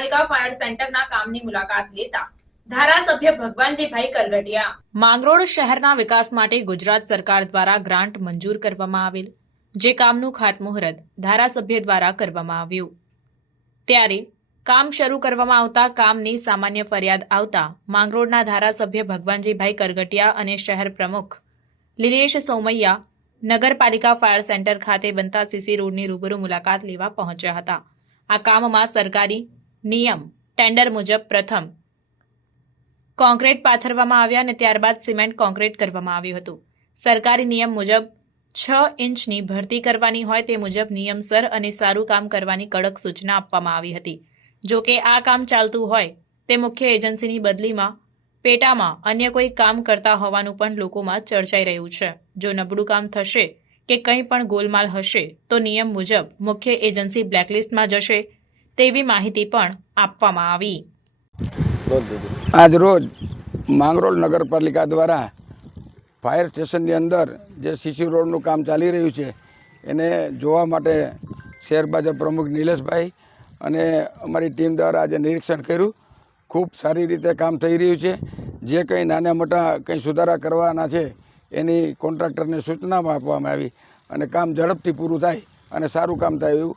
નગરપાલિકા ફાયર સેન્ટરના કામની મુલાકાત લેતા ધારાસભ્ય ભગવાનજીભાઈ કરગટિયા માંગરોળ શહેરના વિકાસ માટે ગુજરાત સરકાર દ્વારા ગ્રાન્ટ મંજૂર કરવામાં આવેલ, જે કામનું ખાતમુહૂર્ત ધારાસભ્ય દ્વારા કરવામાં આવ્યું। ત્યારે કામ શરૂ કરવામાં આવતા કામની સામાન્ય ફરિયાદ આવતા માંગરોળના ધારાસભ્ય ભગવાનજીભાઈ કરગટિયા અને શહેર પ્રમુખ લીલેશ સોમૈયા નગરપાલિકા ફાયર સેન્ટર ખાતે બનતા સીસી રોડની રૂબરૂ મુલાકાત લેવા પહોંચ્યા હતા। આ કામમાં સરકારી નિયમ ટેન્ડર મુજબ પ્રથમ કોન્ક્રીટ પાથરવામાં આવ્યા અને ત્યારબાદ સિમેન્ટ કોન્ક્રીટ કરવામાં આવ્યું હતું। સરકારી નિયમ મુજબ 6 ઇંચની ભરતી કરવાની હોય તે મુજબ નિયમસર અને સારું કામ કરવાની કડક સૂચના આપવામાં આવી હતી। જો કે આ કામ ચાલતું હોય તે મુખ્ય એજન્સીની બદલીમાં પેટામાં અન્ય કોઈ કામ કરતા હોવાનું પણ લોકોમાં ચર્ચાઈ રહ્યું છે। જો નબળું કામ થશે કે કંઈ પણ ગોલમાલ હશે તો નિયમ મુજબ મુખ્ય એજન્સી બ્લેકલિસ્ટમાં જશે તેવી માહિતી પણ આપવામાં આવી। આજ રોજ માંગરોળ નગરપાલિકા દ્વારા ફાયર સ્ટેશનની અંદર જે સીસી રોડનું કામ ચાલી રહ્યું છે એને જોવા માટે શહેર ભાજપ પ્રમુખ નિલેશભાઈ અને અમારી ટીમ દ્વારા આજે નિરીક્ષણ કર્યું। ખૂબ સારી રીતે કામ થઈ રહ્યું છે। જે કંઈ નાના મોટા કંઈ સુધારા કરવાના છે એની કોન્ટ્રાક્ટરને સૂચનામાં આપવામાં આવી અને કામ ઝડપથી પૂરું થાય અને સારું કામ થાય એવું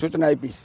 સૂચના આપી છે।